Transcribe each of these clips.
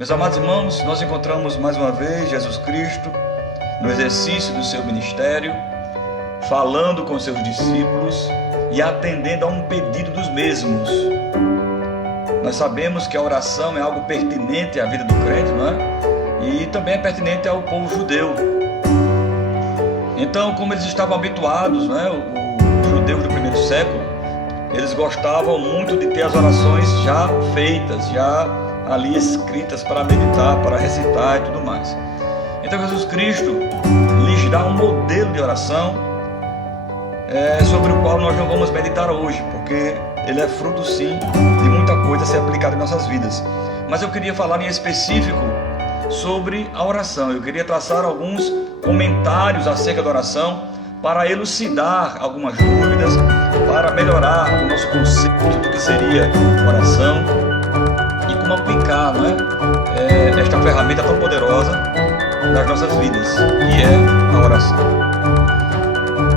Meus amados irmãos, nós encontramos mais uma vez Jesus Cristo no exercício do seu ministério, falando com seus discípulos e atendendo a um pedido dos mesmos. Nós sabemos que a oração é algo pertinente à vida do crente, não é? E também é pertinente ao povo judeu. Então, como eles estavam habituados, não é? Os judeus do primeiro século, eles gostavam muito de ter as orações já feitas, já ali escritas para meditar, para recitar e tudo mais. Então Jesus Cristo lhes dá um modelo de oração sobre o qual nós não vamos meditar hoje, porque ele é fruto sim de muita coisa a ser aplicada em nossas vidas. Mas eu queria falar em específico sobre a oração. Eu queria traçar alguns comentários acerca da oração para elucidar algumas dúvidas, para melhorar o nosso conceito do que seria oração e como aplicar, não é? Esta ferramenta tão poderosa nas nossas vidas, que é a oração.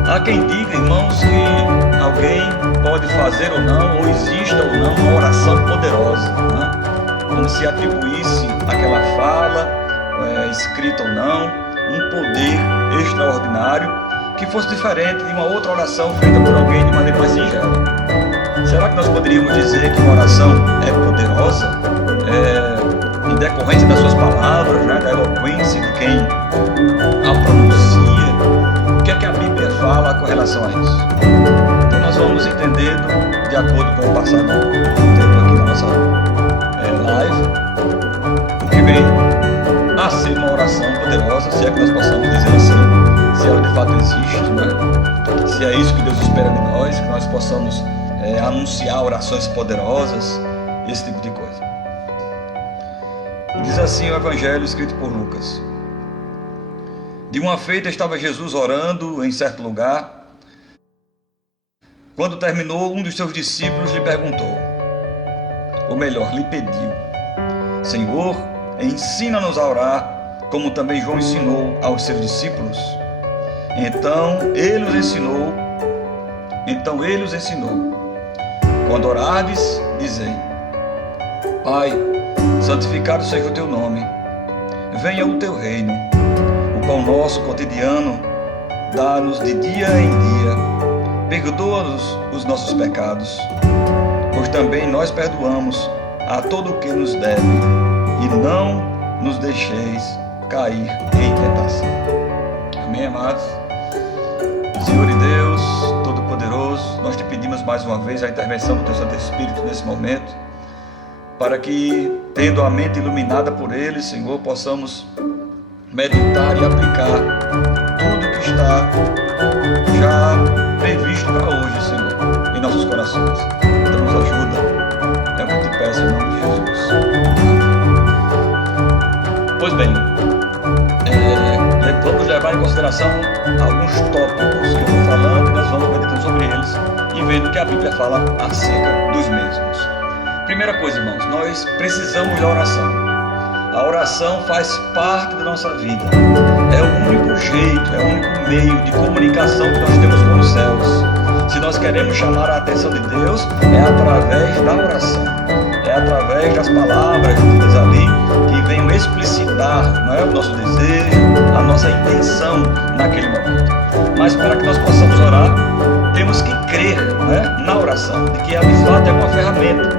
Há quem diga, irmãos, que alguém pode fazer ou não, ou exista ou não, uma oração poderosa, não é? Como se atribuísse àquela fala, escrita ou não, um poder extraordinário que fosse diferente de uma outra oração feita por alguém de maneira mais singela. Será que nós poderíamos dizer que uma oração é poderosa, em decorrência das suas palavras, né, da eloquência de quem a pronuncia? O que é que a Bíblia fala com relação a isso? Então nós vamos entendendo de acordo com o passar do tempo aqui na nossa live, o que vem a ser uma oração poderosa, se é que nós possamos dizer assim, se ela de fato existe, né? Se é isso que Deus espera de nós, que nós possamos anunciar orações poderosas, esse tipo de coisa. Diz assim o Evangelho escrito por Lucas: de uma feita estava Jesus orando em certo lugar. Quando terminou, um dos seus discípulos lhe perguntou, ou melhor, lhe pediu: Senhor, ensina-nos a orar, como também João ensinou aos seus discípulos. Então ele os ensinou: quando orardes, dizei: Pai, santificado seja o teu nome, venha o teu reino. O pão nosso cotidiano dá-nos de dia em dia. Perdoa-nos os nossos pecados, pois também nós perdoamos a todo o que nos deve, e não nos deixeis cair em tentação. Amém, amados? Senhor e Deus Todo-Poderoso, nós te pedimos mais uma vez a intervenção do teu Santo Espírito nesse momento, para que, tendo a mente iluminada por ele, Senhor, possamos meditar e aplicar tudo que está já previsto para hoje, Senhor, em nossos corações. Então nos ajuda, é o que eu te peço em nome de Jesus. Pois bem, vamos levar em consideração alguns tópicos que eu vou falando e nós vamos meditando sobre eles e vendo o que a Bíblia fala acerca dos mesmos. Primeira coisa, irmãos, nós precisamos da oração. A oração faz parte da nossa vida. É o único jeito, é o único meio de comunicação que nós temos com os céus. Se nós queremos chamar a atenção de Deus, é através da oração. É através das palavras ditas ali que venham explicitar, não é, o nosso desejo, a nossa intenção naquele momento. Mas para que nós possamos orar, temos que crer, não é, na oração, de que ela de fato é uma ferramenta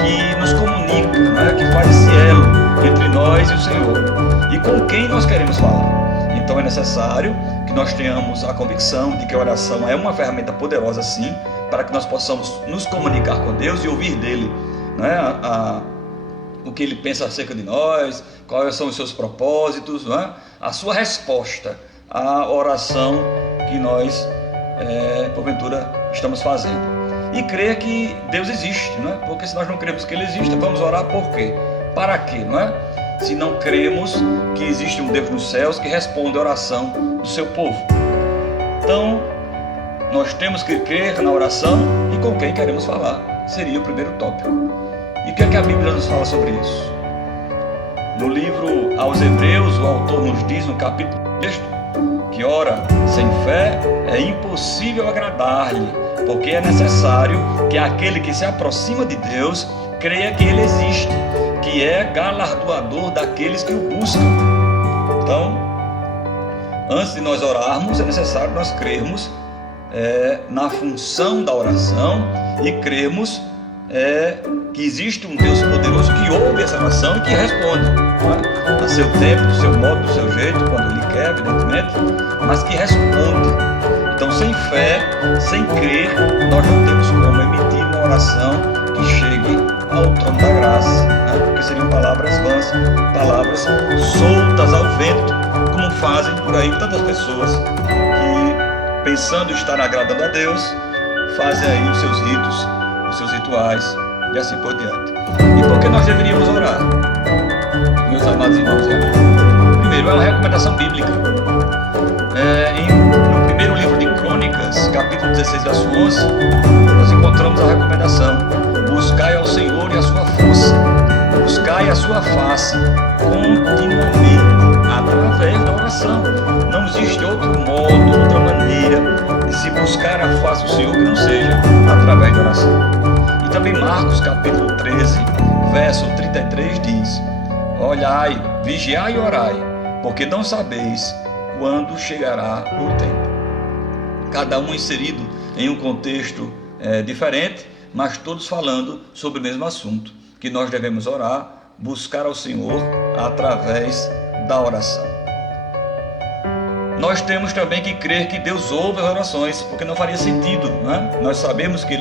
que nos comunica, não é, que faz esse elo entre nós e o Senhor e com quem nós queremos falar. Então é necessário que nós tenhamos a convicção de que a oração é uma ferramenta poderosa sim, para que nós possamos nos comunicar com Deus e ouvir dele, não é, o que ele pensa acerca de nós, quais são os seus propósitos, não é? A sua resposta à oração que nós porventura estamos fazendo. E crer que Deus existe, não é? Porque se nós não cremos que ele existe, vamos orar por quê? Para quê, não é? Se não cremos que existe um Deus nos céus que responde a oração do seu povo. Então, nós temos que crer na oração e com quem queremos falar. Seria o primeiro tópico. E o que é que a Bíblia nos fala sobre isso? No livro aos Hebreus, o autor nos diz no capítulo 6 que, ora, sem fé é impossível agradar-lhe, porque é necessário que aquele que se aproxima de Deus creia que ele existe, que é galardoador daqueles que o buscam. Então, antes de nós orarmos, é necessário nós crermos na função da oração e crermos que existe um Deus poderoso que ouve essa oração e que responde, a seu tempo, do seu modo, do seu jeito, quando Ele quer, evidentemente, mas que responde. Então, sem fé, sem crer, nós não temos como emitir uma oração que chegue ao trono da graça, porque seriam palavras vãs, palavras soltas ao vento, como fazem por aí tantas pessoas que, pensando estar agradando a Deus, fazem aí os seus ritos, os seus rituais e assim por diante. E por que nós deveríamos orar, meus amados irmãos e amigos? Primeiro, é uma recomendação bíblica. No primeiro livro de Crônicas, capítulo 16, verso 11, nós encontramos a recomendação: buscai ao Senhor e a sua força, buscai a sua face continuamente, através da oração. Não existe outro modo, outra maneira de se buscar a face do Senhor que não seja através da oração. E também Marcos capítulo 13, verso 33 diz: olhai, vigiai e orai, porque não sabeis quando chegará o tempo. Cada um inserido em um contexto diferente, mas todos falando sobre o mesmo assunto, que nós devemos orar, buscar ao Senhor através da oração. Nós temos também que crer que Deus ouve as orações, porque não faria sentido, né? Nós sabemos que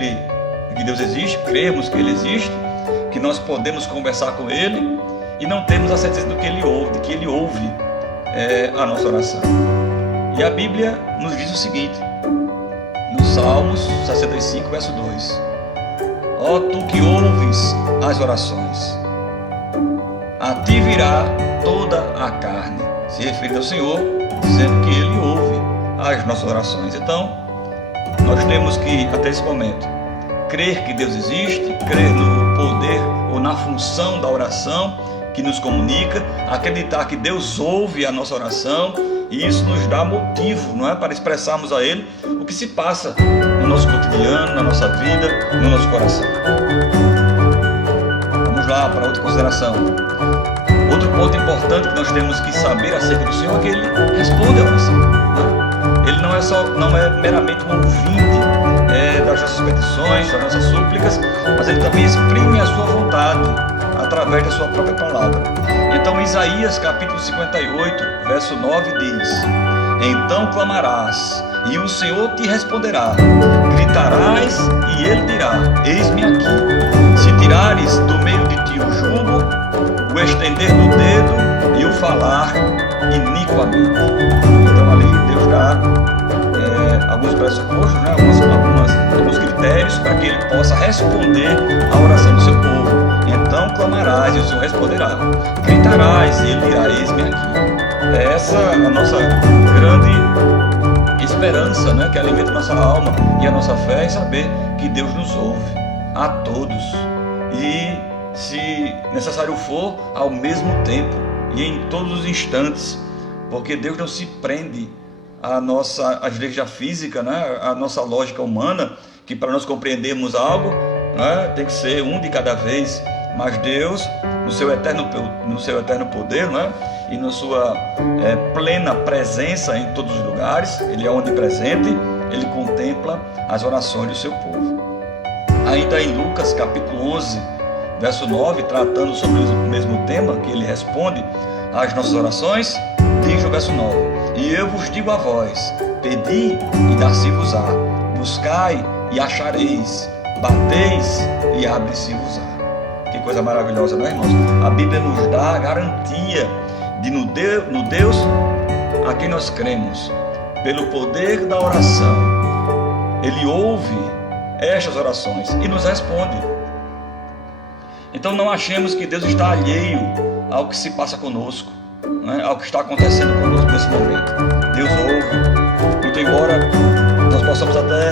Deus existe, cremos que Ele existe, que nós podemos conversar com Ele e não temos a certeza de que Ele ouve a nossa oração. E a Bíblia nos diz o seguinte, no Salmos 65, verso 2: ó tu que ouves as orações, a ti virá toda a carne, se referindo ao Senhor, dizendo que Ele ouve as nossas orações. Então, nós temos que, até esse momento, crer que Deus existe, crer no poder ou na função da oração que nos comunica, acreditar que Deus ouve a nossa oração, e isso nos dá motivo, não é, para expressarmos a Ele o que se passa no nosso cotidiano, na nossa vida, no nosso coração. Vamos lá para outra consideração. Outro ponto importante que nós temos que saber acerca do Senhor é que Ele responde a oração, né? Ele não é meramente um ouvinte das nossas petições, das nossas súplicas, mas Ele também exprime a sua vontade através da sua própria palavra. Então, Isaías capítulo 58, verso 9 diz: então clamarás, e o Senhor te responderá, gritarás, e Ele dirá: eis-me aqui. Se tirares do meio de ti o jugo, o estender do dedo e o falar iniquamente. Então ali Deus dá alguns pressupostos, né? alguns critérios para que Ele possa responder à oração do seu povo. Então clamarás e o Senhor responderá, gritarás e Ele dirá: eis-me aqui. Essa é a nossa grande esperança, né? Que alimenta a nossa alma e a nossa fé, em saber que Deus nos ouve a todos, e se necessário for, ao mesmo tempo e em todos os instantes, porque Deus não se prende às leis da física, né? A nossa lógica humana, que para nós compreendermos algo, né, tem que ser um de cada vez. Mas Deus, no seu eterno poder, né, e na sua plena presença em todos os lugares, Ele é onipresente, Ele contempla as orações do seu povo. Ainda em Lucas capítulo 11, verso 9, tratando sobre o mesmo tema, que Ele responde às nossas orações, diz o verso 9: e eu vos digo a vós, pedi e dar-se-vos-á, buscai e achareis, bateis e abre-se-vos-á. Que coisa maravilhosa, não é, irmãos? A Bíblia nos dá a garantia de no Deus a quem nós cremos, pelo poder da oração, Ele ouve estas orações e nos responde. Então não achemos que Deus está alheio ao que se passa conosco, né? Ao que está acontecendo conosco nesse momento. Deus ouve, muito embora nós possamos até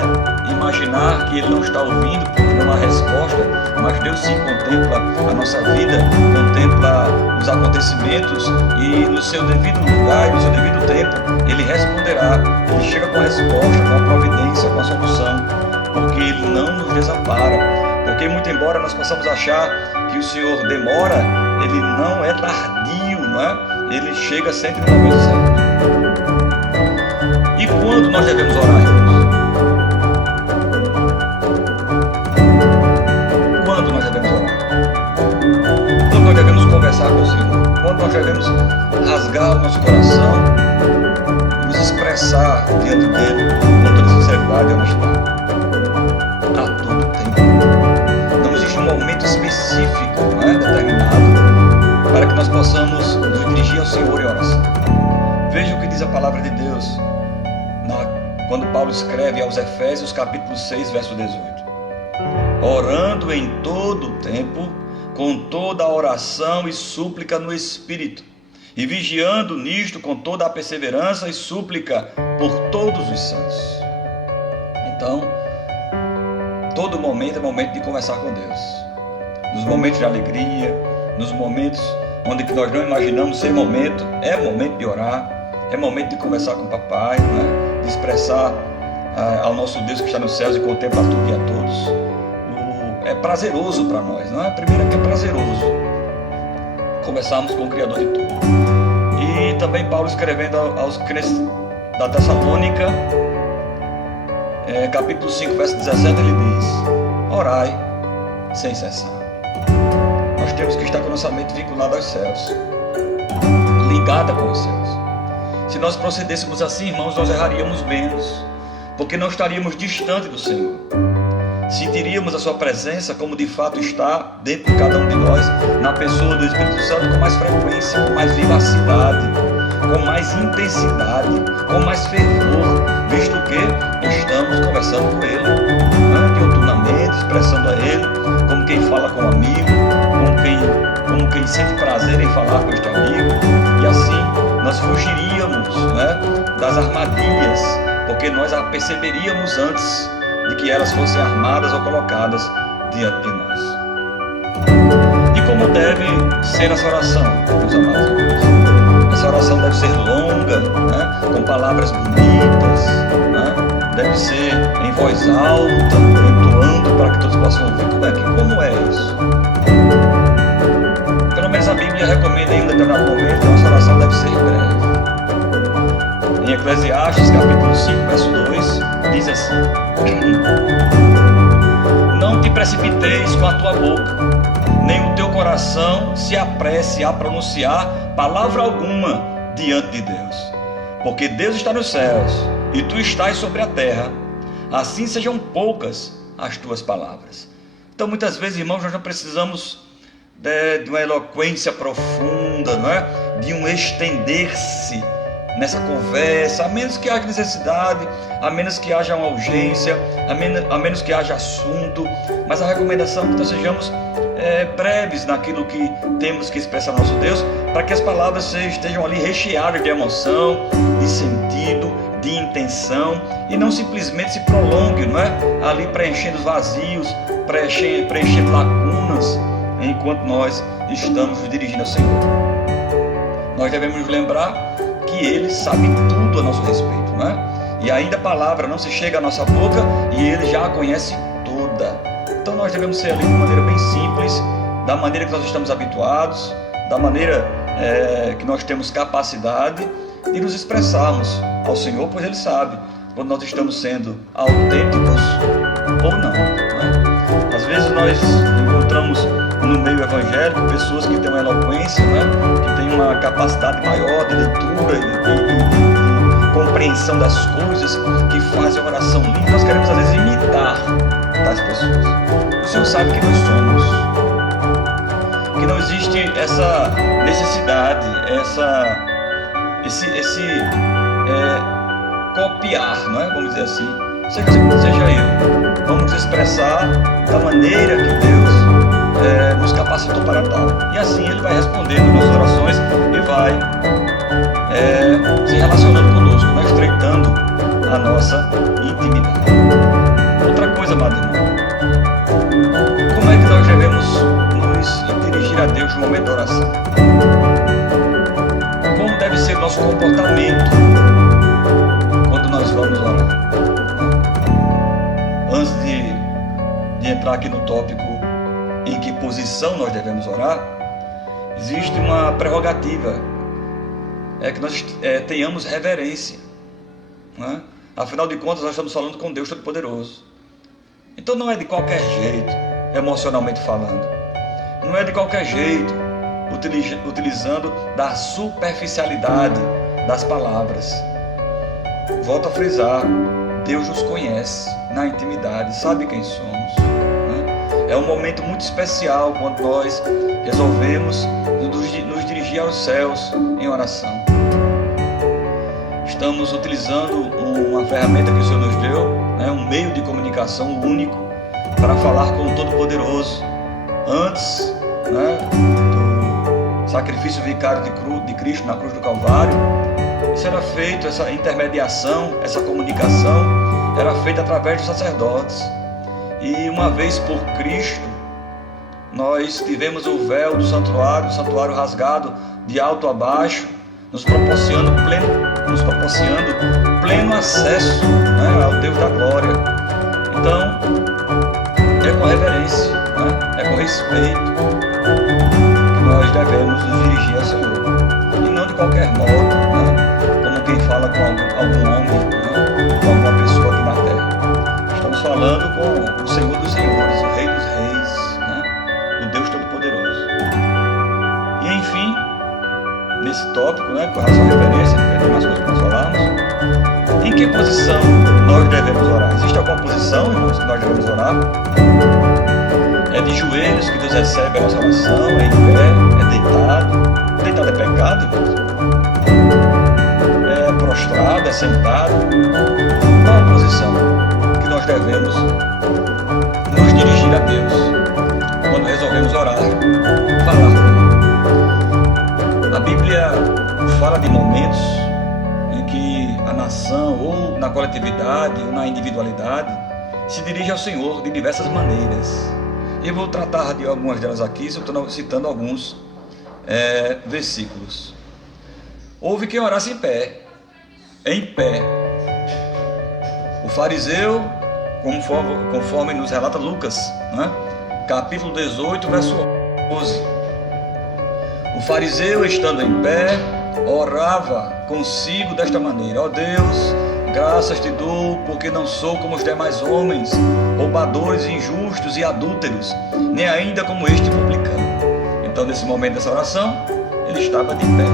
imaginar que Ele não está ouvindo porque não há resposta, mas Deus sim contempla a nossa vida, contempla os acontecimentos, e no seu devido lugar e no seu devido tempo Ele responderá. Ele chega com a resposta, com a providência, com a solução, porque Ele não nos desampara. Porque muito embora nós possamos achar que o Senhor demora, Ele não é tardio, não é? Ele chega sempre no momento certo. E quando nós devemos orar, irmãos? Quando nós devemos orar? Quando nós devemos conversar com o Senhor? Quando nós devemos rasgar o nosso coração e nos expressar diante dele com toda sinceridade e honestidade? A todo tempo. Não existe um momento específico, não é, determinado, para que nós possamos nos dirigir ao Senhor em oração. Veja o que diz a palavra de Deus quando Paulo escreve aos Efésios capítulo 6, verso 18. Orando em todo o tempo, com toda a oração e súplica no Espírito, e vigiando nisto com toda a perseverança e súplica por todos os santos. Então, todo momento é momento de conversar com Deus. Nos momentos de alegria, nos momentos onde que nós não imaginamos ser momento, é momento de orar, é momento de conversar com o papai, né? De expressar ao nosso Deus que está nos céus e contempla tudo e a todos. É prazeroso para nós, não é? Primeiro é que é prazeroso conversarmos com o Criador de tudo. E também Paulo escrevendo aos crentes da Tessalônica, capítulo 5, verso 17, ele diz: orai sem cessar. Nós temos que estar com nossa mente vinculada aos céus, ligada com os céus. Se nós procedêssemos assim, irmãos, nós erraríamos menos, porque não estaríamos distante do Senhor. Sentiríamos a sua presença como de fato está dentro de cada um de nós, na pessoa do Espírito Santo, com mais frequência, com mais vivacidade, com mais intensidade, com mais fervor, visto que estamos conversando com Ele, né? Diuturnamente, expressando a Ele, como quem fala com um amigo, como quem sente prazer em falar com este amigo, e assim nós fugiríamos, né, das armadilhas, porque nós a perceberíamos antes de que elas fossem armadas ou colocadas diante de nós. E como deve ser essa oração, meus amados irmãos? Essa oração deve ser longa, né, com palavras bonitas, né, deve ser em voz alta, entoando para que todos possam ouvir. Como é isso? Pelo menos a Bíblia recomenda em um determinado momento que a nossa oração deve ser breve. Em Eclesiastes, capítulo 5, verso 2, diz assim: não te precipiteis com a tua boca, nem o teu coração se apresse a pronunciar palavra alguma diante de Deus, porque Deus está nos céus e tu estás sobre a terra, assim sejam poucas as tuas palavras. Então muitas vezes, irmãos, nós não precisamos de uma eloquência profunda, não é? De um estender-se nessa conversa, a menos que haja necessidade, a menos que haja uma urgência, a menos que haja assunto, mas a recomendação é que nós sejamos breves naquilo que temos que expressar ao nosso Deus, para que as palavras estejam ali recheadas de emoção, de sentido, de intenção, e não simplesmente se prolongue, não é? Ali preenchendo os vazios, preenchendo lacunas, enquanto nós estamos nos dirigindo ao Senhor. Nós devemos lembrar que Ele sabe tudo a nosso respeito, não é? E ainda a palavra não se chega à nossa boca e Ele já a conhece toda. Então nós devemos ser ali de maneira bem simples, da maneira que nós estamos habituados, da maneira que nós temos capacidade de nos expressarmos ao Senhor, pois Ele sabe quando nós estamos sendo autênticos ou não, é? Às vezes nós encontramos no meio evangélico pessoas que têm uma eloquência, né? Que têm uma capacidade maior de leitura e de compreensão das coisas, que fazem uma oração linda. Nós queremos às vezes imitar tais pessoas. O Senhor sabe que nós somos, que não existe essa necessidade, esse copiar, não é? Vamos dizer assim. Seja eu, vamos expressar da maneira que Deus nos capacitou para tal. E assim Ele vai respondendo nossas orações e vai se relacionando conosco, né? Estreitando a nossa intimidade. Outra coisa, amado irmão, como é que nós devemos nos dirigir a Deus no momento da oração? Como deve ser o nosso comportamento quando nós vamos orar? Antes de de entrar aqui no tópico em que posição nós devemos orar, existe uma prerrogativa, é que nós tenhamos reverência, né? Afinal de contas, nós estamos falando com Deus Todo-Poderoso. Então não é de qualquer jeito, emocionalmente falando, não é de qualquer jeito, utilizando da superficialidade das palavras. Volto a frisar, Deus nos conhece na intimidade, sabe quem somos, né? É um momento muito especial quando nós resolvemos nos dirigir aos céus em oração. Estamos utilizando uma ferramenta que o Senhor nos deu, né? Um meio de comunicação único para falar com o Todo-Poderoso. Antes, né, do sacrifício vicário de Cristo na cruz do Calvário, isso era feito, essa intermediação, essa comunicação era feita através dos sacerdotes. E uma vez por Cristo, nós tivemos o véu do santuário rasgado de alto a baixo, nos proporcionando pleno acesso, né, ao Deus da glória. Então, é com reverência, né, é com respeito que nós devemos nos dirigir ao Senhor. E não de qualquer modo, né, como quem fala com algum homem, né, com alguma pessoa aqui na terra. Estamos falando com o Senhor dos Senhores, o Rei dos Reis, né, o Deus Todo-Poderoso. E enfim, nesse tópico, né, com relação à reverência, porque tem mais coisas para nós falarmos, em que posição nós devemos orar? Existe alguma posição, irmãos, que nós devemos orar? É de joelhos que Deus recebe a nossa oração, é em pé, é deitado. Deitado é pecado, irmãos? É prostrado, é sentado? Qual a posição que nós devemos nos dirigir a Deus quando resolvemos orar, falar com Ele? A Bíblia fala de momentos em que a nação, ou na coletividade, ou na individualidade, se dirige ao Senhor de diversas maneiras. Eu vou tratar de algumas delas aqui, citando alguns versículos. Houve quem orasse em pé. O fariseu, conforme nos relata Lucas, né? Capítulo 18, verso 11. O fariseu, estando em pé, orava consigo desta maneira: ó Deus, graças te dou, porque não sou como os demais homens, roubadores, injustos e adúlteros, nem ainda como este publicano. Então, nesse momento dessa oração, ele estava de pé.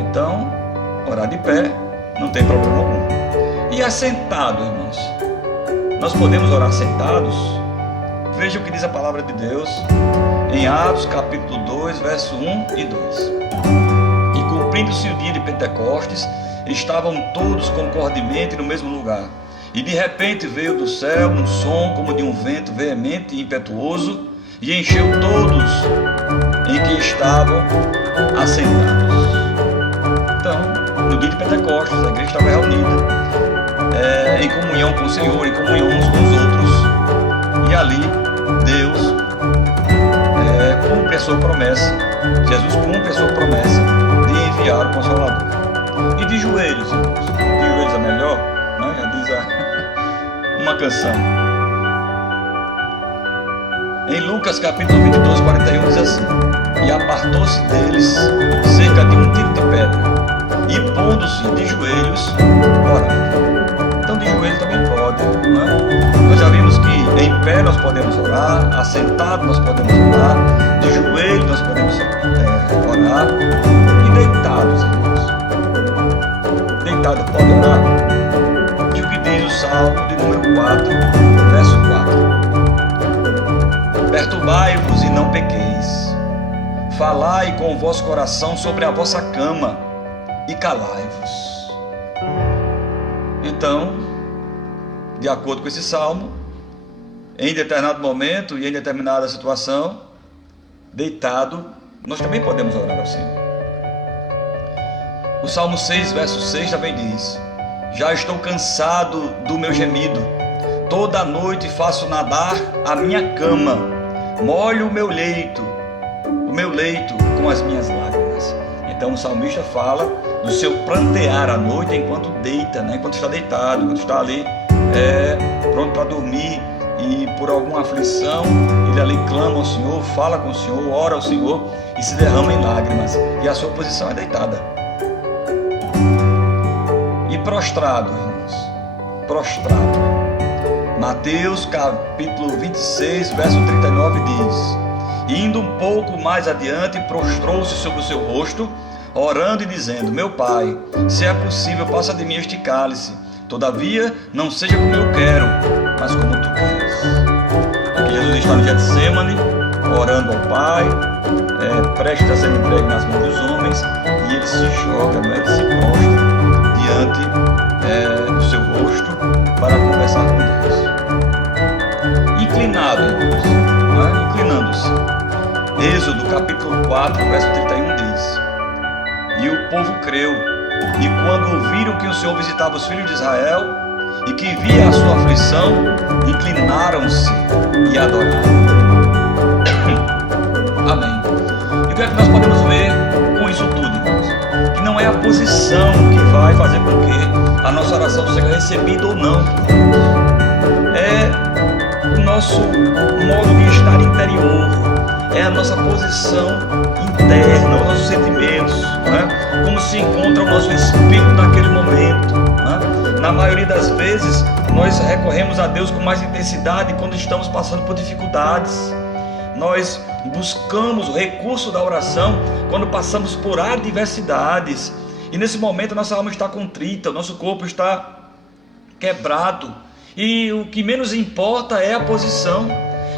Então, orar de pé não tem problema algum. E assentado, irmãos? Nós podemos orar sentados? Veja o que diz a palavra de Deus em Atos capítulo 2, verso 1 e 2. E cumprindo-se o dia de Pentecostes, estavam todos concordemente no mesmo lugar. E de repente veio do céu um som como de um vento veemente e impetuoso, e encheu todos em que estavam assentados. Então, no dia de Pentecostes, a igreja estava reunida, em comunhão com o Senhor, em comunhão uns com os outros, e ali Deus cumpre a sua promessa. Jesus cumpre a sua promessa de enviar o Consolador. E de joelhos, irmãos? De joelhos é melhor, né? Diz uma canção. Em Lucas capítulo 22, 41 diz assim: e apartou-se deles cerca de um tiro de pedra, e pondo-se de joelhos, oraram. Então de joelhos também pode, né? Nós já vimos que em pé nós podemos orar, assentado nós podemos orar, de joelhos nós podemos orar, e deitados, irmãos. Deitado pode orar? E o que diz o Salmo de número 4, verso 4: perturbai-vos e não pequeis, falai com o vosso coração sobre a vossa cama e calai-vos. Então, de acordo com esse salmo, em determinado momento e em determinada situação, deitado, nós também podemos orar ao Senhor. O Salmo 6, verso 6 também diz: já estou cansado do meu gemido, toda noite faço nadar a minha cama, molho o meu leito com as minhas lágrimas. Então o salmista fala do seu prantear à noite enquanto deita, né? Enquanto está deitado, enquanto está ali pronto para dormir. e por alguma aflição, ele ali clama ao Senhor, fala com o Senhor, ora ao Senhor e se derrama em lágrimas, e a sua posição é deitada e prostrado, irmãos, prostrado. Mateus capítulo 26, verso 39 diz: indo um pouco mais adiante, prostrou-se sobre o seu rosto, orando e dizendo: meu Pai, se é possível, passa de mim este cálice, todavia não seja como eu quero, mas como tu queres. Aqui Jesus está no Getsêmani, orando ao Pai, prestes a ser entregue nas mãos dos homens, e ele se joga, ele se prostra diante do seu rosto para conversar com Deus. Inclinado, irmãos, inclinando-se. Êxodo capítulo 4, verso 31 diz: e o povo creu, e quando ouviram que o Senhor visitava os filhos de Israel, e que via a sua aflição, inclinaram-se e adoraram. Amém. E o que é que nós podemos ver com isso tudo, irmãos? Que não é a posição que vai fazer com que a nossa oração seja recebida ou não. É o nosso modo de estar interior, é a nossa posição interna, os nossos sentimentos, né? Como se encontra o nosso espírito naquele momento, né? Na maioria das vezes, nós recorremos a Deus com mais intensidade quando estamos passando por dificuldades. Nós buscamos o recurso da oração quando passamos por adversidades. E nesse momento a nossa alma está contrita, o nosso corpo está quebrado. E o que menos importa é a posição.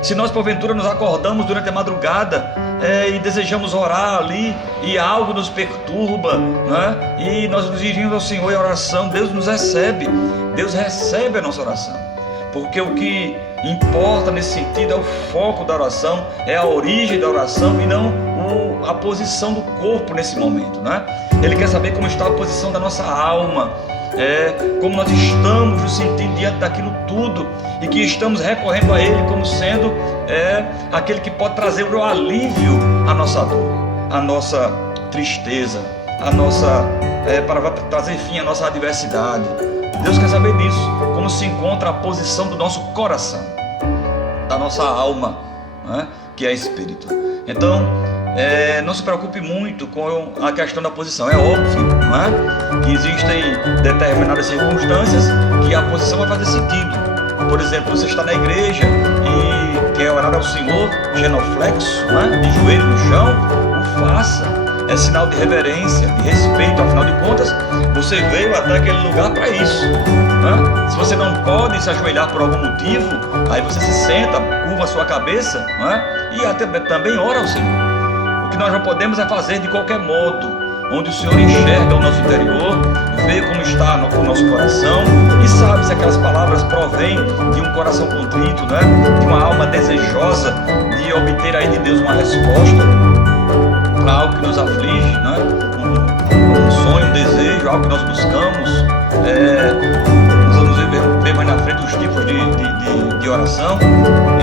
Se nós porventura nos acordamos durante a madrugada e desejamos orar ali e algo nos perturba, né? E nós nos dirigimos ao Senhor em oração, Deus nos recebe, Deus recebe a nossa oração, porque o que importa nesse sentido é o foco da oração, é a origem da oração e não a posição do corpo nesse momento, né? Ele quer saber como está a posição da nossa alma, como nós estamos nos sentindo diante daquilo tudo, e que estamos recorrendo a Ele como sendo aquele que pode trazer o alívio à nossa dor, à nossa tristeza, para trazer fim à nossa adversidade. Deus quer saber disso, como se encontra a posição do nosso coração, da nossa alma, né, que é espírito. Então, não se preocupe muito com a questão da posição. É óbvio, não é? Que existem determinadas circunstâncias que a posição vai fazer sentido. Por exemplo, você está na igreja e quer orar ao Senhor genuflexo, né, de joelho no chão, o faça. É sinal de reverência, de respeito. Afinal de contas, você veio até aquele lugar para isso, né? Se você não pode se ajoelhar por algum motivo, aí você se senta, curva a sua cabeça, né, e até também ora ao Senhor. O que nós não podemos é fazer de qualquer modo, onde o Senhor enxerga o nosso interior, vê como está o nosso coração e sabe se aquelas palavras provêm de um coração contrito, né? De uma alma desejosa de obter aí de Deus uma resposta para algo que nos aflige, né? Um sonho, um desejo, algo que nós buscamos. Nós vamos ver mais na frente os tipos de oração.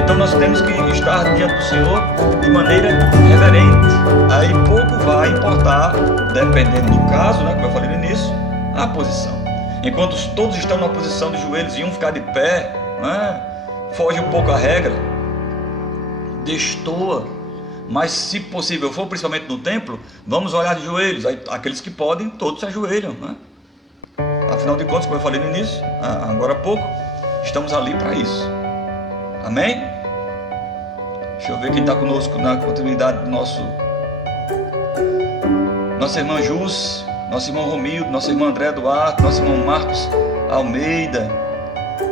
Então nós temos que estar diante do Senhor de maneira reverente. Aí pouco vai importar, dependendo do caso, né, como eu falei no início, a posição. Enquanto todos estão na posição de joelhos e um ficar de pé, né, foge um pouco a regra, destoa. Mas se possível for, principalmente no templo, vamos olhar de joelhos. Aí, aqueles que podem, todos se ajoelham, né? Afinal de contas, como eu falei no início, agora há pouco, estamos ali para isso. Amém? Deixa eu ver quem está conosco na continuidade do nossa irmã Jus, nosso irmão Romildo, nosso irmão André Duarte, nosso irmão Marcos Almeida,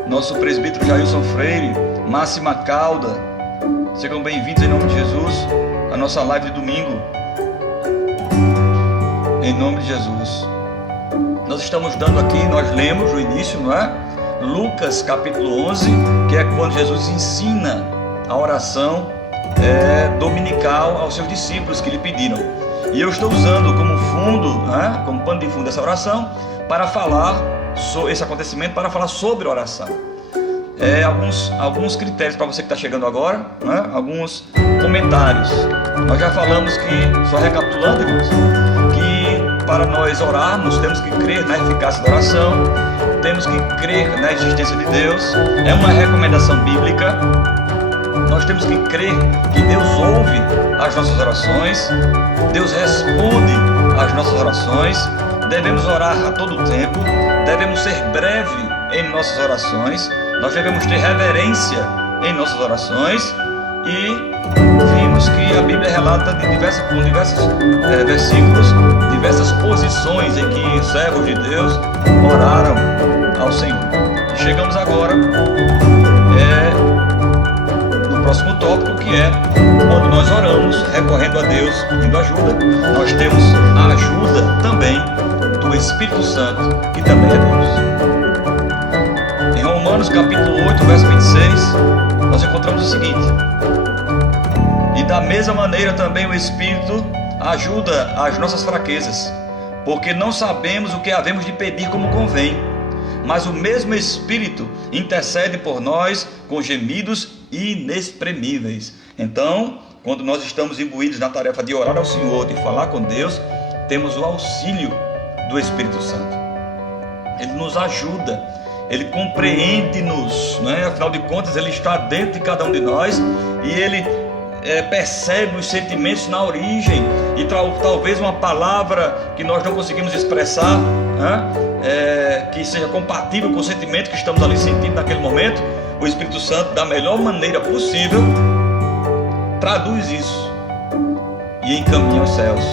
nosso presbítero Jailson Freire, Máxima Calda. Sejam bem-vindos em nome de Jesus à nossa live de domingo. Em nome de Jesus. Nós estamos dando aqui, nós lemos no início, não é? Lucas capítulo 11, que é quando Jesus ensina a oração dominical aos seus discípulos que lhe pediram. E eu estou usando como fundo, né, como pano de fundo essa oração, para falar sobre esse acontecimento, para falar sobre oração. Alguns critérios para você que está chegando agora, né, alguns comentários. Nós já falamos que, só recapitulando, irmãos, que para nós orarmos temos que crer na eficácia da oração, temos que crer na existência de Deus, é uma recomendação bíblica. Nós temos que crer que Deus ouve as nossas orações, Deus responde às nossas orações, devemos orar a todo tempo, devemos ser breve em nossas orações, nós devemos ter reverência em nossas orações. E vimos que a Bíblia relata com diversos versículos, diversas posições em que servos de Deus oraram ao Senhor. E chegamos agora no próximo tópico, que é quando nós oramos, recorrendo a Deus, pedindo ajuda, nós temos a ajuda também do Espírito Santo, que também é Deus. Em Romanos capítulo 8, verso 26, nós encontramos o seguinte: e da mesma maneira também o Espírito ajuda as nossas fraquezas, porque não sabemos o que havemos de pedir como convém, mas o mesmo Espírito intercede por nós com gemidos inexprimíveis. Então, quando nós estamos imbuídos na tarefa de orar ao Senhor, de falar com Deus, temos o auxílio do Espírito Santo. Ele nos ajuda, ele compreende-nos, né? Afinal de contas, ele está dentro de cada um de nós e ele percebe os sentimentos na origem, e talvez uma palavra que nós não conseguimos expressar, né? Que seja compatível com o sentimento que estamos ali sentindo naquele momento, o Espírito Santo, da melhor maneira possível, traduz isso e encaminha aos céus,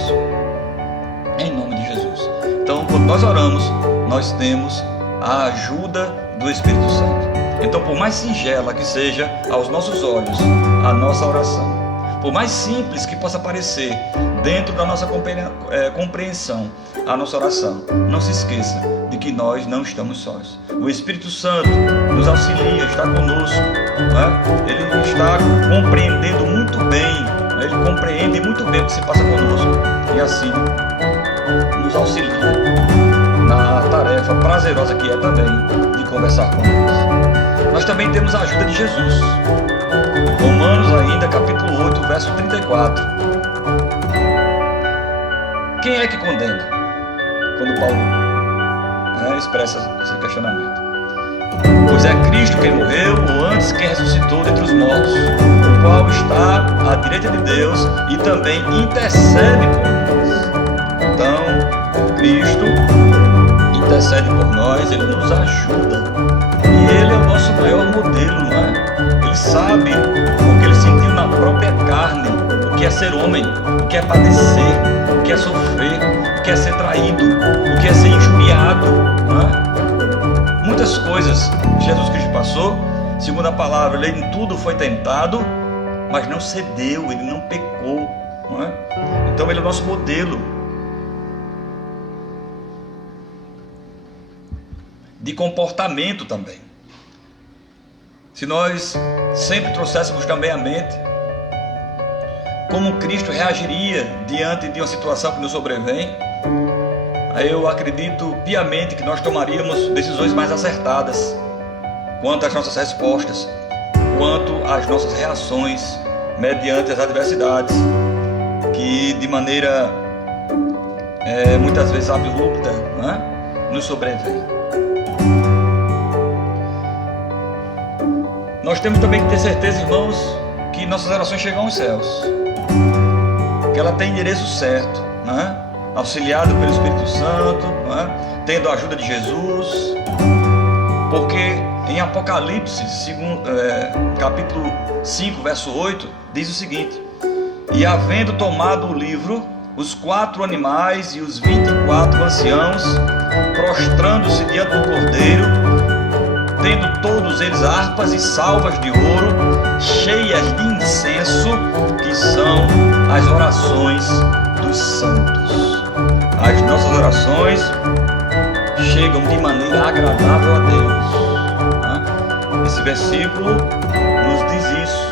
em nome de Jesus. Então, quando nós oramos, nós temos a ajuda do Espírito Santo. Então, por mais singela que seja aos nossos olhos a nossa oração, por mais simples que possa parecer dentro da nossa compreensão a nossa oração, não se esqueça de que nós não estamos sós. O Espírito Santo nos auxilia, está conosco, né? Ele está compreendendo muito bem, né? Ele compreende muito bem o que se passa conosco e assim nos auxilia na tarefa prazerosa que é também de conversar com Deus. Nós também temos a ajuda de Jesus. Romanos ainda, capítulo 8, verso 34. Quem é que condena? Quando Paulo expressa esse questionamento. Pois é Cristo quem morreu, ou antes quem ressuscitou dentre os mortos, o qual está à direita de Deus e também intercede por nós. Então, Cristo intercede por nós, Ele nos ajuda. E Ele é o nosso maior modelo, não é? Ele sabe o que Ele sentiu na própria carne, o que é ser homem, o que é padecer, o que é sofrer, o que é ser traído, o que é ser injuriado, não é? Muitas coisas Jesus Cristo passou. Segundo a palavra, Ele em tudo foi tentado, mas não cedeu, Ele não pecou, não é? Então Ele é o nosso modelo de comportamento também. Se nós sempre trouxéssemos também à mente como Cristo reagiria diante de uma situação que nos sobrevém, eu acredito piamente que nós tomaríamos decisões mais acertadas quanto às nossas respostas, quanto às nossas reações mediante as adversidades que de maneira muitas vezes abrupta, né, nos sobrevém. Nós temos também que ter certeza, irmãos, que nossas orações chegam aos céus, que ela tem endereço certo, né? Auxiliado pelo Espírito Santo, né? Tendo a ajuda de Jesus, porque em Apocalipse, capítulo 5, verso 8, diz o seguinte: e havendo tomado o livro, os 4 animais e os 24 anciãos, prostrando-se diante do Cordeiro, tendo todos eles harpas e salvas de ouro, cheias de incenso, que são as orações dos santos. As nossas orações chegam de maneira agradável a Deus. Esse versículo nos diz isso,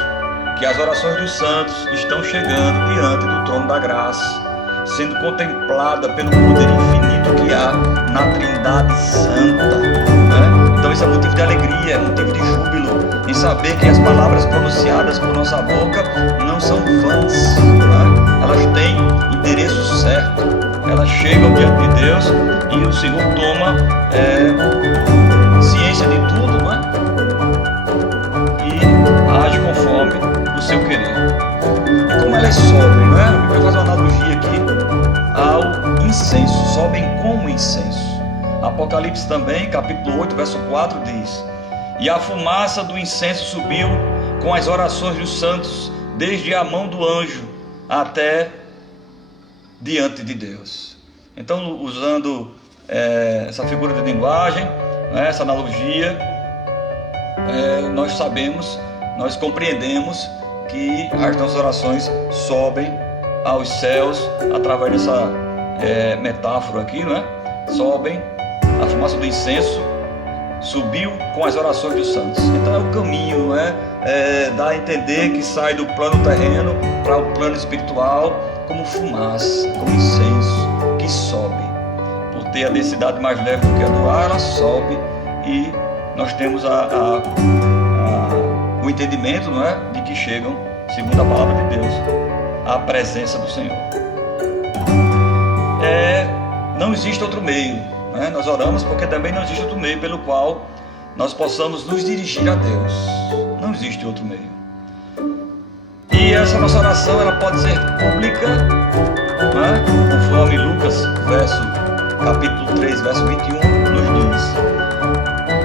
que as orações dos santos estão chegando diante do trono da graça, sendo contemplada pelo poder infinito que há na Trindade Santa, né? Então isso é motivo de alegria, é motivo de júbilo em saber que as palavras pronunciadas por nossa boca não são vãs, né? Elas têm endereço certo, elas chegam diante de Deus e o Senhor toma Apocalipse também, capítulo 8, verso 4 diz: e a fumaça do incenso subiu com as orações dos santos, desde a mão do anjo até diante de Deus. Então, usando essa figura de linguagem, essa analogia, nós sabemos, nós compreendemos que as nossas orações sobem aos céus através dessa metáfora aqui, sobem, a fumaça do incenso subiu com as orações dos santos. Então é o caminho, dá a entender que sai do plano terreno para o plano espiritual como fumaça, como incenso que sobe. Por ter a densidade mais leve do que a do ar, ela sobe, e nós temos o entendimento, de que chegam, segundo a palavra de Deus, à presença do Senhor. Não existe outro meio. Nós oramos porque também não existe outro meio pelo qual nós possamos nos dirigir a Deus. Não existe outro meio. E essa nossa oração, ela pode ser pública, conforme Lucas, capítulo 3, verso 21, nos diz: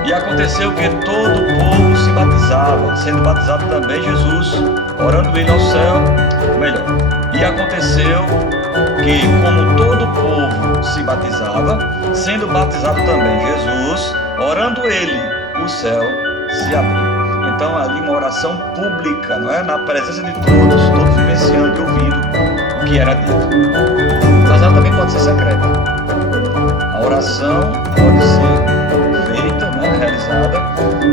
e aconteceu que todo o povo se batizava, sendo batizado também Jesus, orando ele ao céu, e aconteceu que, como todo o povo se batizava, sendo batizado também Jesus, orando ele, o céu se abriu. Então ali uma oração pública, na presença de todos vivenciando e ouvindo o que era dito. Mas ela também pode ser secreta. A oração pode ser feita, realizada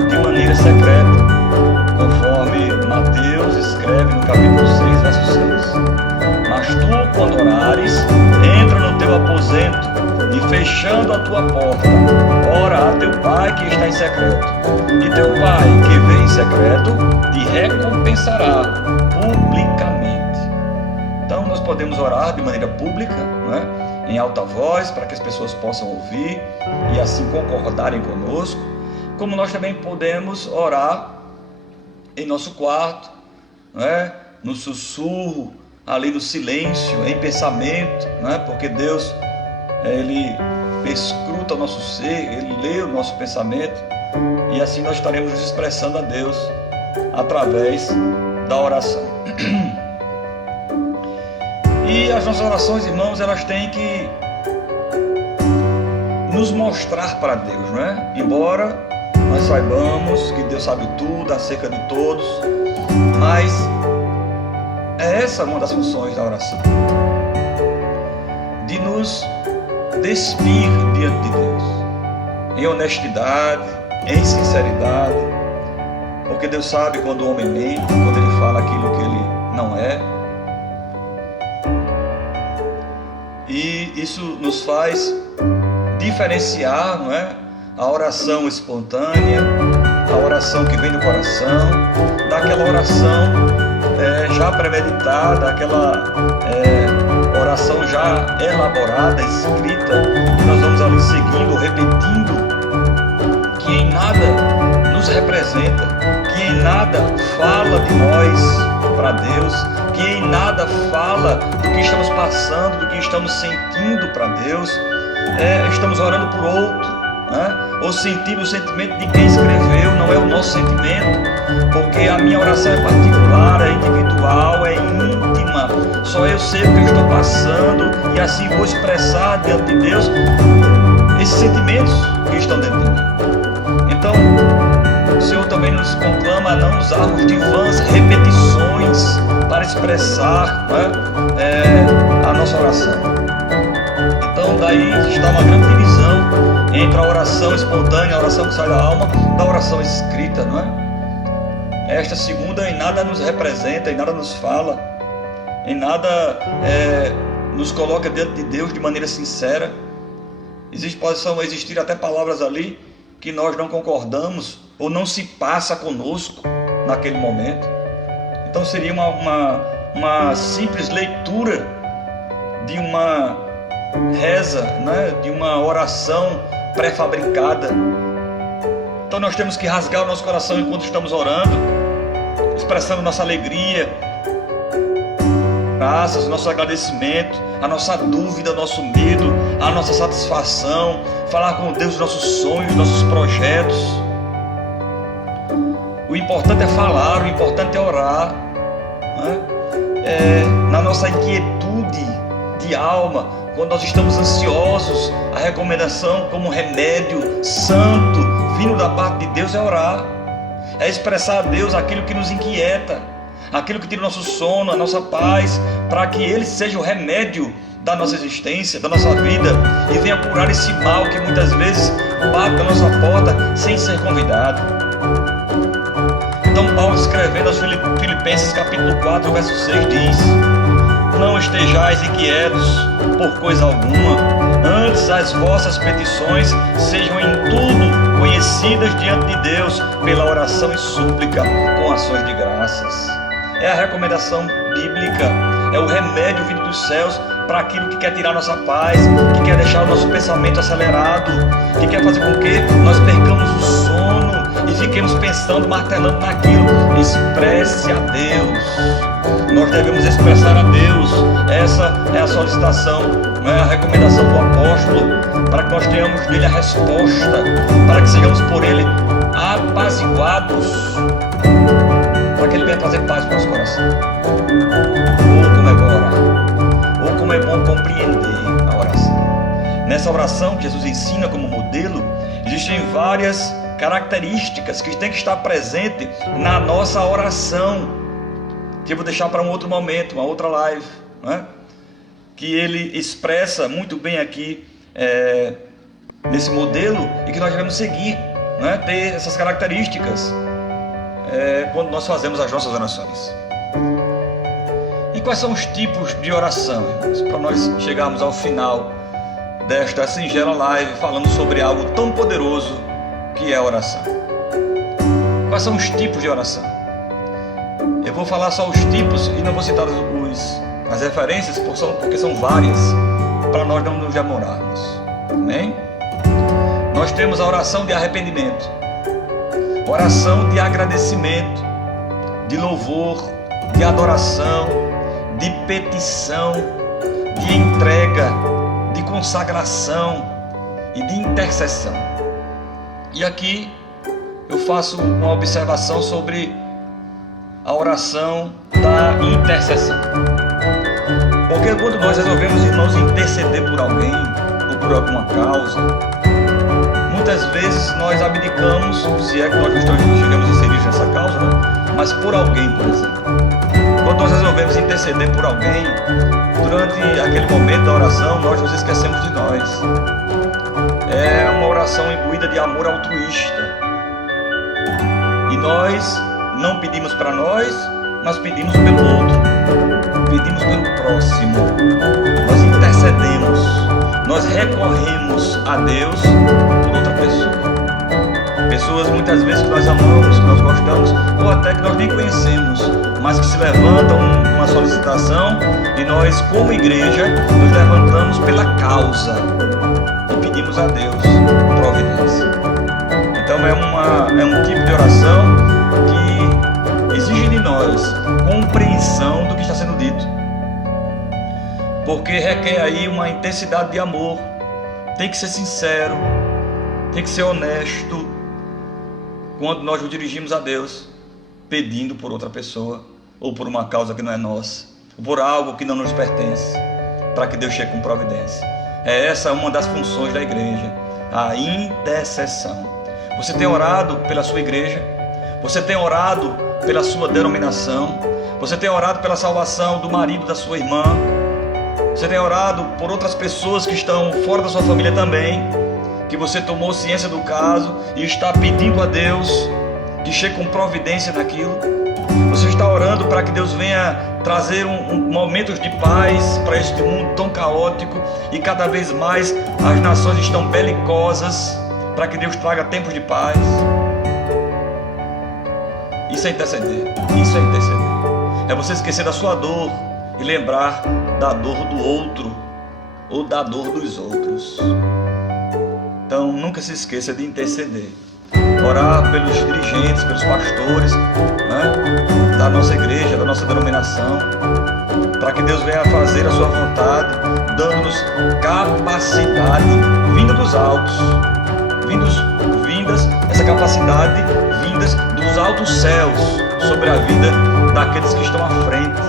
de maneira secreta, conforme Mateus escreve no capítulo 6, verso 6. Mas tu, quando orares, entra no teu aposento e, fechando a tua porta, ora a teu Pai que está em secreto. E teu Pai que vê em secreto te recompensará publicamente. Então nós podemos orar de maneira pública, em alta voz, para que as pessoas possam ouvir e assim concordarem conosco, como nós também podemos orar em nosso quarto, no sussurro, ali no silêncio, em pensamento, porque Deus, Ele perscruta o nosso ser, Ele lê o nosso pensamento, e assim nós estaremos nos expressando a Deus através da oração. E as nossas orações, irmãos, elas têm que nos mostrar para Deus, Embora nós saibamos que Deus sabe tudo acerca de todos, mas essa é uma das funções da oração, de nos despir diante de Deus, em honestidade, em sinceridade, porque Deus sabe quando o homem mente, quando ele fala aquilo que ele não é, e isso nos faz diferenciar, a oração espontânea, a oração que vem do coração, daquela oração já premeditada, aquela oração já elaborada, escrita, que nós vamos ali seguindo, repetindo, que em nada nos representa, que em nada fala de nós para Deus, que em nada fala do que estamos passando, do que estamos sentindo para Deus. Estamos orando por outro, ou sentindo o sentimento de quem escreveu, não é o nosso sentimento, porque a minha oração é particular, é individual, é íntima, só eu sei o que eu estou passando, e assim vou expressar diante de Deus esses sentimentos que estão dentro de mim. Então o Senhor também nos conclama a não usarmos de vãs repetições para expressar a nossa oração. Então daí está uma grande divisão entre a oração espontânea, a oração que sai da alma, da oração escrita, Esta segunda em nada nos representa, em nada nos fala, em nada nos coloca diante de Deus de maneira sincera. Possam existir até palavras ali que nós não concordamos ou não se passa conosco naquele momento. Então seria uma simples leitura de uma reza, de uma oração pré-fabricada. Então nós temos que rasgar o nosso coração enquanto estamos orando, expressando nossa alegria, graças, nosso agradecimento, a nossa dúvida, nosso medo, a nossa satisfação, falar com Deus dos nossos sonhos, dos nossos projetos. O importante é falar, o importante é orar, né? Na nossa inquietude de alma, quando nós estamos ansiosos, a recomendação como remédio santo, vindo da parte de Deus, é orar. É expressar a Deus aquilo que nos inquieta, aquilo que tira o nosso sono, a nossa paz, para que Ele seja o remédio da nossa existência, da nossa vida, e venha curar esse mal que muitas vezes bate na nossa porta sem ser convidado. Então Paulo, escrevendo aos Filipenses capítulo 4, verso 6, diz: não estejais inquietos por coisa alguma, antes as vossas petições sejam em tudo conhecidas diante de Deus pela oração e súplica com ações de graças. É a recomendação bíblica, é o remédio vindo dos céus para aquilo que quer tirar nossa paz, que quer deixar o nosso pensamento acelerado, que quer fazer com que nós percamos o sono e fiquemos pensando, martelando naquilo. Expresse a Deus. Nós devemos expressar a Deus. Essa é a solicitação, não é a recomendação do apóstolo, para que nós tenhamos dele a resposta, para que sejamos por ele apaziguados, para que ele venha trazer paz para o nosso coração. Oh, como é bom orar! Ou como é bom compreender a oração. Nessa oração que Jesus ensina como modelo, existem várias características que têm que estar presentes na nossa oração, que eu vou deixar para um outro momento, uma outra live, né? Que ele expressa muito bem aqui nesse modelo, e que nós devemos seguir, né? Ter essas características quando nós fazemos as nossas orações. E quais são os tipos de oração, irmãos? Para nós chegarmos ao final desta singela live falando sobre algo tão poderoso que é a oração. Quais são os tipos de oração? Eu vou falar só os tipos e não vou citar as referências, porque são várias, para nós não nos demorarmos. Amém? Nós temos a oração de arrependimento, oração de agradecimento, de louvor, de adoração, de petição, de entrega, de consagração e de intercessão. E aqui eu faço uma observação sobre a oração da intercessão. Porque quando nós resolvemos, irmãos, interceder por alguém ou por alguma causa, muitas vezes nós abdicamos, se é que nós chegamos inseridos nessa causa, né? Mas por alguém, por exemplo. Quando nós resolvemos interceder por alguém, durante aquele momento da oração, nós nos esquecemos de nós. É uma oração imbuída de amor altruísta. E nós não pedimos para nós, mas pedimos pelo outro. Pedimos pelo próximo. Nós intercedemos. Nós recorremos a Deus por outra pessoa. Pessoas muitas vezes que nós amamos, que nós gostamos, ou até que nós nem conhecemos, mas que se levantam uma solicitação e nós, como igreja, nos levantamos pela causa e pedimos a Deus providência. Então é um tipo de oração que exige de nós compreensão do que está sendo dito, porque requer aí uma intensidade de amor. Tem que ser sincero, tem que ser honesto quando nós nos dirigimos a Deus pedindo por outra pessoa, ou por uma causa que não é nossa, ou por algo que não nos pertence, para que Deus chegue com providência. Essa é uma das funções da igreja, a intercessão. Você tem orado pela sua igreja? Você tem orado pela sua denominação? Você tem orado pela salvação do marido da sua irmã? Você tem orado por outras pessoas que estão fora da sua família também, que você tomou ciência do caso e está pedindo a Deus que chegue com providência naquilo? Você está orando para que Deus venha trazer momentos de paz para este mundo tão caótico, e cada vez mais as nações estão belicosas, para que Deus traga tempos de paz? Isso é interceder. Isso é interceder. É você esquecer da sua dor e lembrar da dor do outro ou da dor dos outros. Então nunca se esqueça de interceder. Orar pelos dirigentes, pelos pastores, né, da nossa igreja, da nossa denominação, para que Deus venha fazer a sua vontade, dando-nos capacidade vinda dos altos, essa capacidade vindas dos altos céus sobre a vida daqueles que estão à frente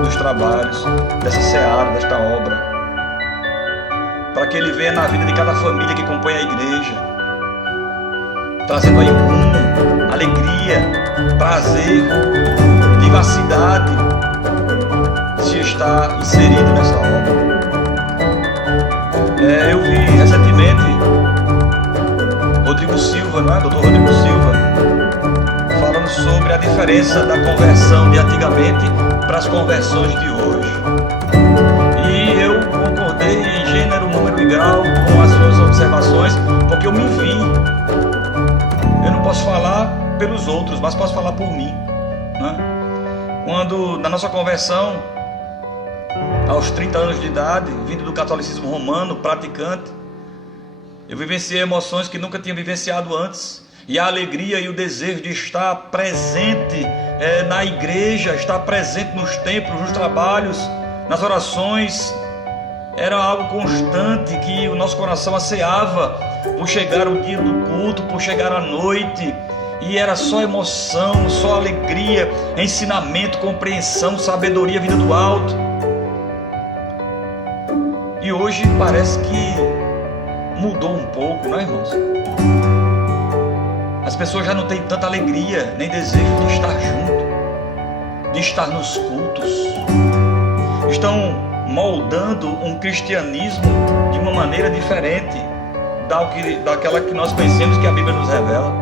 dos trabalhos dessa seara, desta obra, para que Ele venha na vida de cada família que compõe a igreja, trazendo aí rumo, alegria, prazer, vivacidade, se está inserido nessa obra. Eu vi recentemente Rodrigo Silva, Dr. Rodrigo Silva, falando sobre a diferença da conversão de antigamente para as conversões de hoje. E eu concordei em gênero, número e grau com as suas observações, porque eu me vi. Eu não posso falar pelos outros, mas posso falar por mim, né? Quando na nossa conversão, aos 30 anos de idade, vindo do catolicismo romano, praticante, eu vivenciei emoções que nunca tinha vivenciado antes. E a alegria e o desejo de estar presente na igreja, estar presente nos templos, nos trabalhos, nas orações, era algo constante que o nosso coração ansiava por chegar o dia do culto, por chegar a noite. E era só emoção, só alegria, ensinamento, compreensão, sabedoria vinda do alto. E hoje parece que mudou um pouco, não é, irmãos? As pessoas já não têm tanta alegria, nem desejo de estar junto, de estar nos cultos. Estão moldando um cristianismo de uma maneira diferente daquela que nós conhecemos, que a Bíblia nos revela.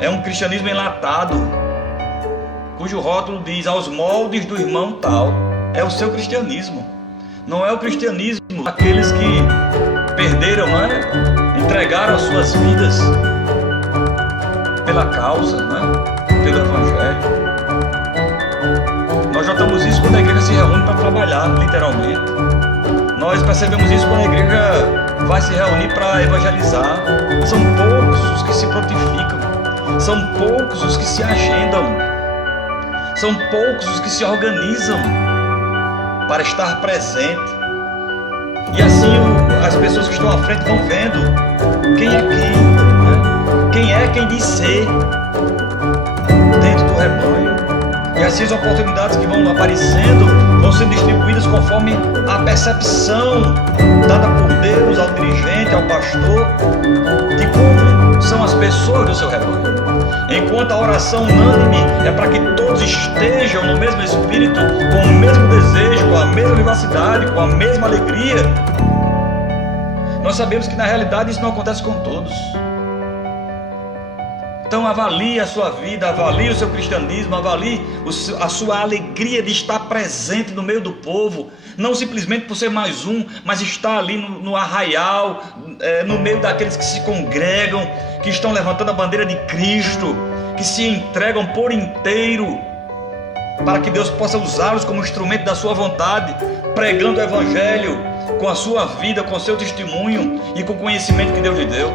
É um cristianismo enlatado, cujo rótulo diz aos moldes do irmão tal. É o seu cristianismo. Não é o cristianismo daqueles que perderam, não é? Entregaram as suas vidas pela causa, não é? Pelo Evangelho. Nós notamos isso quando a igreja se reúne para trabalhar, literalmente. Nós percebemos isso quando a igreja vai se reunir para evangelizar. São poucos os que se prontificam, são poucos os que se agendam, são poucos os que se organizam para estar presente. E assim as pessoas que estão à frente vão vendo quem é quem, né? Quem é quem diz ser dentro do rebanho. E assim as oportunidades que vão aparecendo vão sendo distribuídas conforme a percepção dada por Deus ao dirigente, ao pastor, de como são as pessoas do seu rebanho. Enquanto a oração unânime é para que todos estejam no mesmo espírito, com o mesmo desejo, com a mesma vivacidade, com a mesma alegria, nós sabemos que na realidade isso não acontece com todos. Então avalie a sua vida, avalie o seu cristianismo, avalie a sua alegria de estar presente no meio do povo, não simplesmente por ser mais um, mas estar ali no arraial, no meio daqueles que se congregam, que estão levantando a bandeira de Cristo, que se entregam por inteiro, para que Deus possa usá-los como instrumento da sua vontade, pregando o Evangelho com a sua vida, com o seu testemunho e com o conhecimento que Deus lhe deu.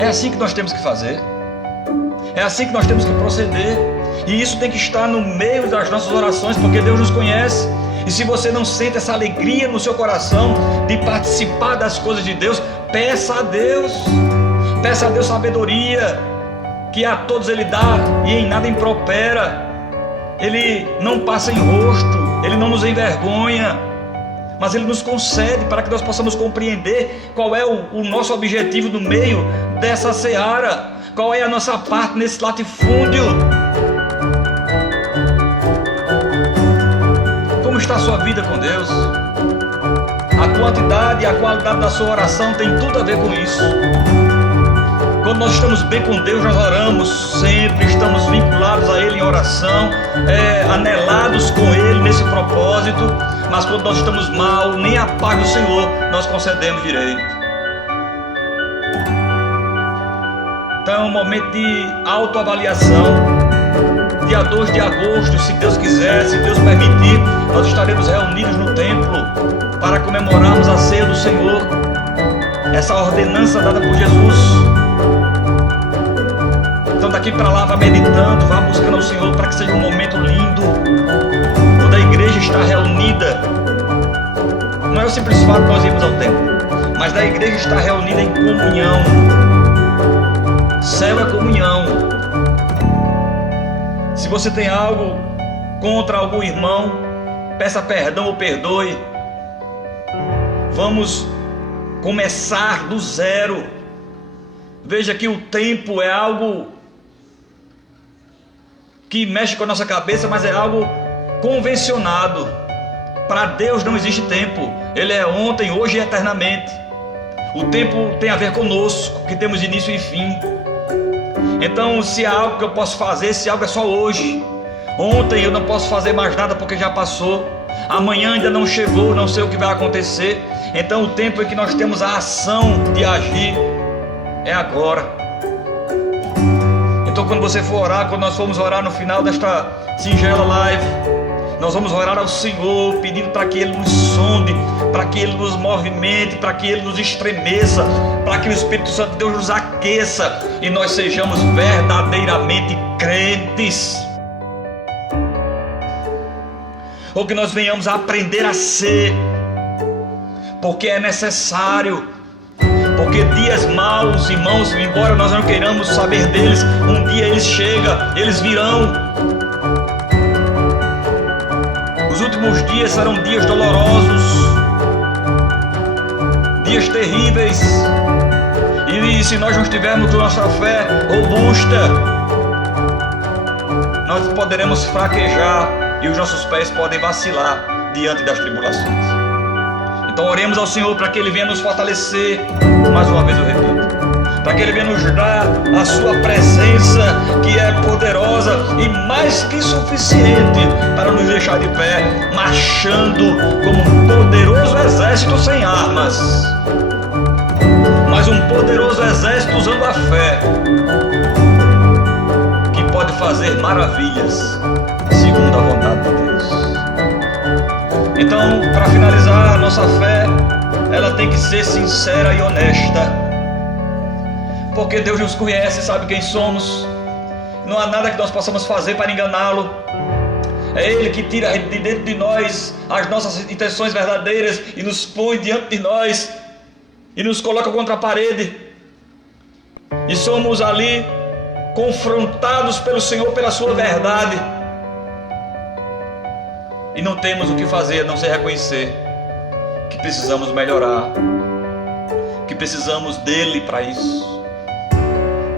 É assim que nós temos que fazer, é assim que nós temos que proceder, e isso tem que estar no meio das nossas orações, porque Deus nos conhece. E se você não sente essa alegria no seu coração de participar das coisas de Deus, peça a Deus sabedoria, que a todos Ele dá e em nada impropera. Ele não passa em rosto, Ele não nos envergonha, mas Ele nos concede para que nós possamos compreender qual é o nosso objetivo no meio dessa seara, qual é a nossa parte nesse latifúndio. Como está a sua vida com Deus? A quantidade e a qualidade da sua oração tem tudo a ver com isso. Quando nós estamos bem com Deus, nós oramos sempre, estamos vinculados a Ele em oração, anelados com Ele nesse propósito. Mas quando nós estamos mal, nem a paz do Senhor nós concedemos direito. Então é um momento de autoavaliação. Dia 2 de agosto, se Deus quiser, se Deus permitir, nós estaremos reunidos no templo para comemorarmos a ceia do Senhor, essa ordenança dada por Jesus. Então daqui para lá, vá meditando, vá buscando ao Senhor para que seja um momento lindo, onde a igreja está reunida. Não é o simples fato de nós irmos ao templo, mas da igreja estar reunida em comunhão. Céu é comunhão. Se você tem algo contra algum irmão, peça perdão ou perdoe. Vamos começar do zero. Veja que o tempo é algo que mexe com a nossa cabeça, mas é algo convencionado. Para Deus não existe tempo. Ele é ontem, hoje e eternamente. O tempo tem a ver conosco, que temos início e fim. Então, se há algo que eu posso fazer, se algo é só hoje. Ontem eu não posso fazer mais nada porque já passou. Amanhã ainda não chegou, não sei o que vai acontecer. Então o tempo em que nós temos a ação de agir é agora. Então quando você for orar, quando nós formos orar no final desta singela live, nós vamos orar ao Senhor, pedindo para que Ele nos sonde, para que Ele nos movimente, para que Ele nos estremeça, para que o Espírito Santo de Deus nos aqueça e nós sejamos verdadeiramente crentes. Ou que nós venhamos a aprender a ser, porque é necessário. Porque dias maus, irmãos, embora nós não queiramos saber deles, um dia eles chegam, eles virão. Os últimos dias serão dias dolorosos, dias terríveis. E se nós não estivermos com nossa fé robusta, nós poderemos fraquejar e os nossos pés podem vacilar diante das tribulações. Então oremos ao Senhor para que Ele venha nos fortalecer. Mais uma vez eu repito, para que Ele venha nos dar a sua presença, que é poderosa e mais que suficiente para nos deixar de pé, marchando como um poderoso exército sem armas, mas um poderoso exército usando a fé, que pode fazer maravilhas segundo a vontade de Deus. Então, para finalizar, a nossa fé, ela tem que ser sincera e honesta, porque Deus nos conhece, sabe quem somos. Não há nada que nós possamos fazer para enganá-lo. É Ele que tira de dentro de nós as nossas intenções verdadeiras e nos põe diante de nós e nos coloca contra a parede, e somos ali confrontados pelo Senhor, pela sua verdade, e não temos o que fazer a não ser reconhecer que precisamos melhorar, que precisamos dele para isso,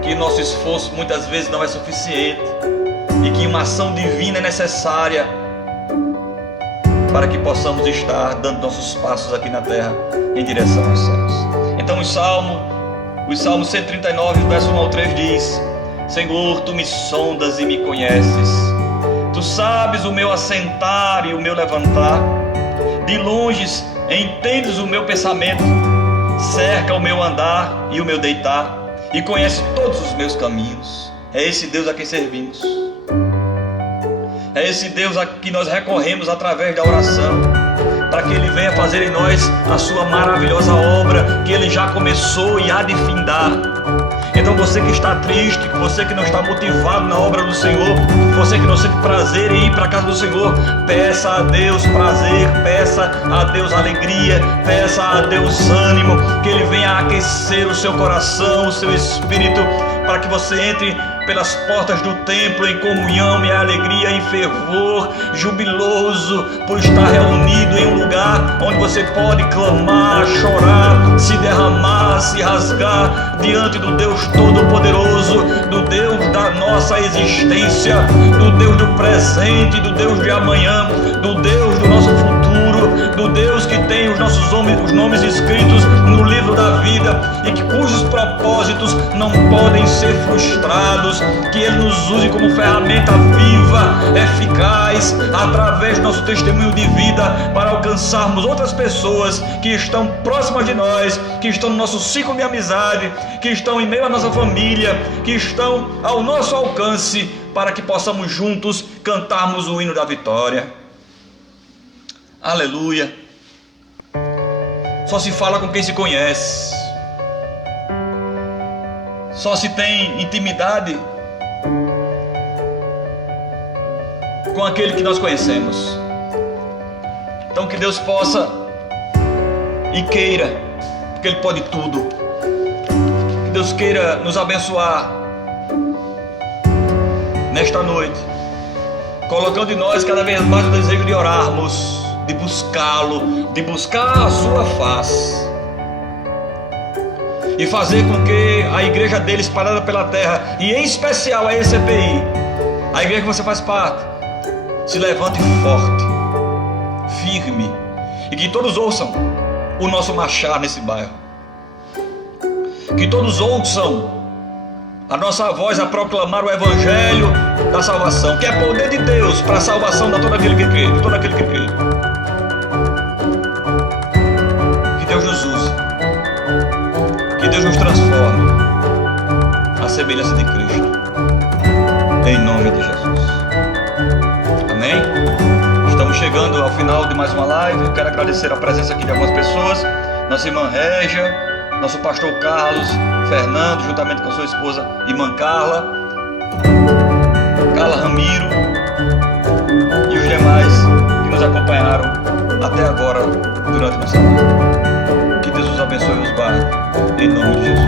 que nosso esforço muitas vezes não é suficiente e que uma ação divina é necessária para que possamos estar dando nossos passos aqui na terra em direção aos céus. Então o Salmo 139, verso 1 ao 3 diz: Senhor, Tu me sondas e me conheces. Tu sabes o meu assentar e o meu levantar. De longe entendes o meu pensamento. Cerca o meu andar e o meu deitar, e conhece todos os meus caminhos. É esse Deus a quem servimos. É esse Deus a que nós recorremos através da oração, para que Ele venha fazer em nós a sua maravilhosa obra, que Ele já começou e há de findar. Então você que está triste, você que não está motivado na obra do Senhor, você que não sente prazer em ir para a casa do Senhor, peça a Deus prazer, peça a Deus alegria, peça a Deus ânimo, que Ele venha aquecer o seu coração, o seu espírito, para que você entre pelas portas do templo em comunhão e alegria, em fervor, jubiloso por estar reunido em um lugar onde você pode clamar, chorar, se derramar, se rasgar diante do Deus Todo-Poderoso, do Deus da nossa existência, do Deus do presente, do Deus de amanhã, do Deus do nosso futuro, do Deus que tem os nomes escritos no livro da vida e cujos propósitos não podem ser frustrados. Que Ele nos use como ferramenta viva, eficaz, através do nosso testemunho de vida, para alcançarmos outras pessoas que estão próximas de nós, que estão no nosso ciclo de amizade, que estão em meio à nossa família, que estão ao nosso alcance, para que possamos juntos cantarmos o hino da vitória. Aleluia. Só se fala com quem se conhece, só se tem intimidade com aquele que nós conhecemos. Então que Deus possa e queira, porque Ele pode tudo, que Deus queira nos abençoar nesta noite, colocando em nós cada vez mais o desejo de orarmos, de buscá-lo, de buscar a sua face e fazer com que a igreja dele espalhada pela terra, e em especial a ECPI, a igreja que você faz parte, se levante forte, firme, e que todos ouçam o nosso marchar nesse bairro, que todos ouçam a nossa voz a proclamar o evangelho da salvação, que é poder de Deus para a salvação de todo aquele que crê, de todo aquele que crê. Que Deus nos use, que Deus nos transforme à semelhança de Cristo, em nome de Jesus. Amém? Estamos chegando ao final de mais uma live. Eu quero agradecer a presença aqui de algumas pessoas, nossa irmã Régia, nosso pastor Carlos Fernando, juntamente com sua esposa, irmã Carla Ramiro, e os demais que nos acompanharam até agora durante nossa live. Que Deus os abençoe e os guarde, em nome de Jesus.